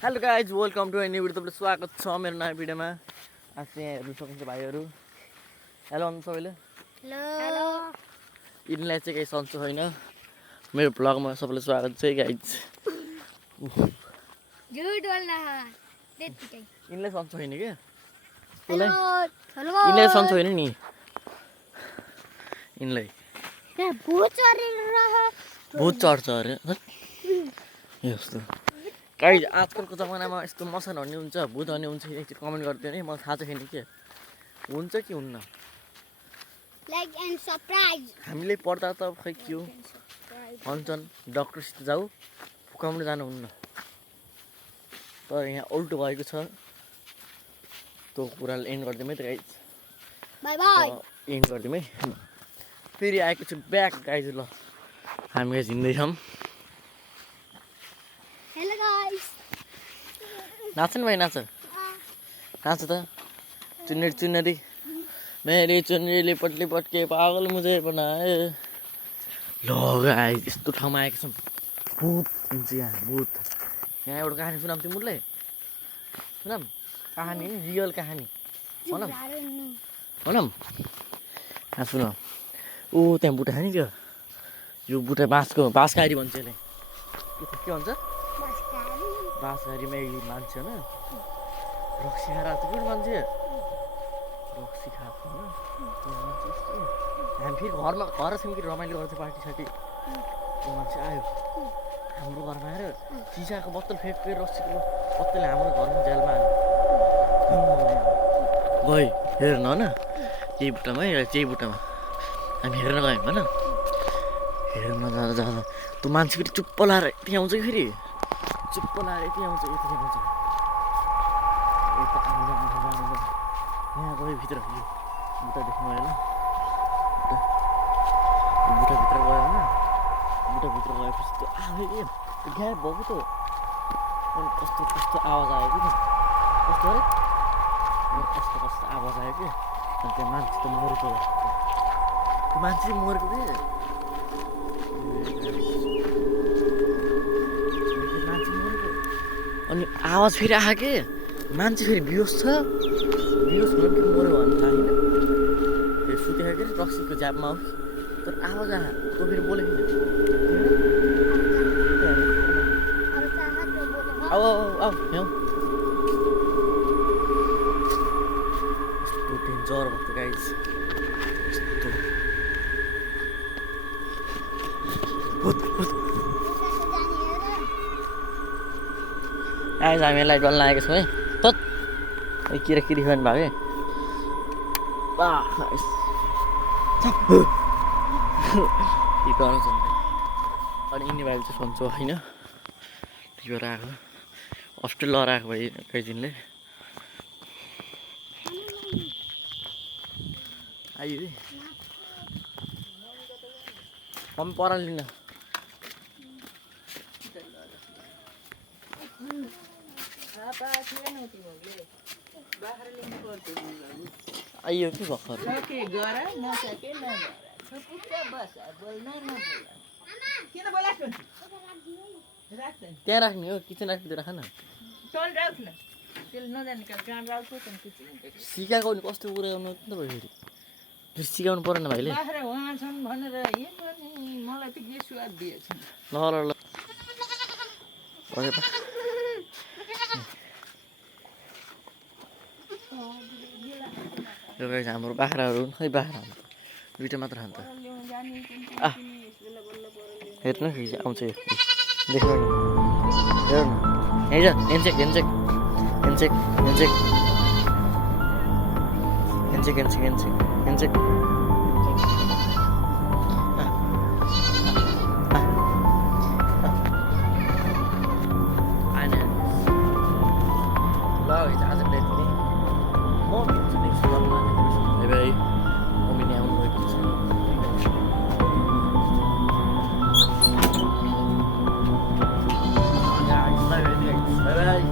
Hello guys welcome to a new video तपाईँलाई स्वागत छ मेरो नयाँ भिडियोमा। आज चाहिँ यहाँ हेर्नु सक्नुहुन्छ भाइहरू। हेलो भन्नु सबैले। हेलो यिनीलाई चाहिँ केही सन्चो छैन। मेरो भ्लगमा सबैलाई स्वागत छ गाइज। यिनीलाई सन्चो छैन क्या, यिनीलाई सन्चो छैन नि। यिनीलाई भूत चढ्छ अरे यस्तो। गाइज आजकलको जमानामा यस्तो मसान भन्ने हुन्छ, भूत भन्ने हुन्छ, एकचोटि कमेन्ट गरिदियो नि। मलाई थाहा छैन के हुन्छ कि हुन्न। Like and subscribe. हामीले पढ्दा त खै के हो भन्छन्, डक्टरसित जाऊ फुकाउनु जानुहुन्न। तर यहाँ उल्टो भएको छ। त्यो कुरालाई एन्ड गरिदिउँ है त गाइज। By by. एन्ड गरिदिउँ है। फेरि आएको छु ब्याक गाइज। ल हामी गाइज हिँड्दैछौँ। Hello guys. नाच न भाइ, नाच नाच त। चुनरी चुनरी मेरी चुनरीले पट्ली पट्के पागल मुझे बनाए। ल गाइस यस्तो ठाउँमा आएको छौँ। भूत हुन्छ यहाँ, भूत। यहाँ एउटा कहानी सुनाऊँ तिमीलाई, सुनाऊँ कहानी नि, रियल कहानी भनौँ भनौँ। यहाँ सुन। ऊ त्यहाँ बुट्टा छ नि, त्यो यो बुट्टा बाँसकारी भन्छ यसलाई। के भन्छ? बाँसघारीमा एक मान्छे होइन रक्सी खाएर आएको थियो। मान्छे रक्सी खाएको होइन, त्यो मान्छे यस्तो। हामी फेरि घर छौँ कि रमाइलो गर्थ्यो पार्टी सार्टी। त्यो मान्छे आयो हाम्रो घरमा आएर सिसाको बोतल फेरि रक्सीको बोतलले हाम्रो घरमा झ्यालमा आयो। गयो हेर्न होइन, त्यही बुट्टामा है, त्यही बुट्टामा हामी हेर्न गयौँ होइन। हेर्न जाँदा जाँदा त्यो मान्छे फेरि चुप्प लाएर यति आउँछ कि, फेरि चुप्प लाएर यति आउँछ, यति आउँछ, यता आउँछ आउँछ। यहाँ गयो भित्र, यो बुट्टा देख्नु भयो होला, बुट्टाभित्र गयो होइन। बुट्टाभित्र गएपछि त्यो आयो त्यो ग्याप भएको त। अनि कस्तो कस्तो आवाज आयो कि, कस्तो अरे कस्तो कस्तो आवाज आयो कि। अनि त्यो मान्छे त मरेको, त्यो मान्छे मरेको कि। अनि आवाज फेरि आयो के, मान्छे फेरि बिहोस छ। बिहोस हुनु कि मऱ्यो भन्नु थाहा छैन। फेरि सुतेको के रक्सीको झ्यापमा होस्, तर आवाज आयो। त्यो फेरि बोलेको थिएन। आऊ आऊ यहाँ यस्तो डेन्जर भएको गाइज। यस्तो आइज हामी लाइट बल्न लागेको छौँ है। तत किराकिरी खानु भएको कि कराउँछ। अनि यिनी भाइले चाहिँ सन्चो होइन, त्यो भएर आएको हस्पिटल लगेर आएको भाइ कैदिनले आयो है। मम्मी पराल लिन आइयो कि भर्खर। त्यहाँ राख्ने हो, किचन राख्नु राख न। सिकाएको नि कस्तो कुरा गर्नु त भयो, फेरि सिकाउनु परेन भाइले। ल ल ल यो गाइस हाम्रो बाख्राहरू खै, बाख्रा दुइटा मात्र खान्छ। हेर्नु न आउँछ, यो देख्नु नि, हेर्नु हेर हेन्चेक हेन्चेक हेन्चेक हेन्चेक हेन्चेक हेन्चेक हेन्चेक हेन्चेक। ल आज ब्रेक पनि म भेट्छु नेक्स्ट ब्लगमा। Bye bye. मम्मी नि आउनु गएको छ। Bye by.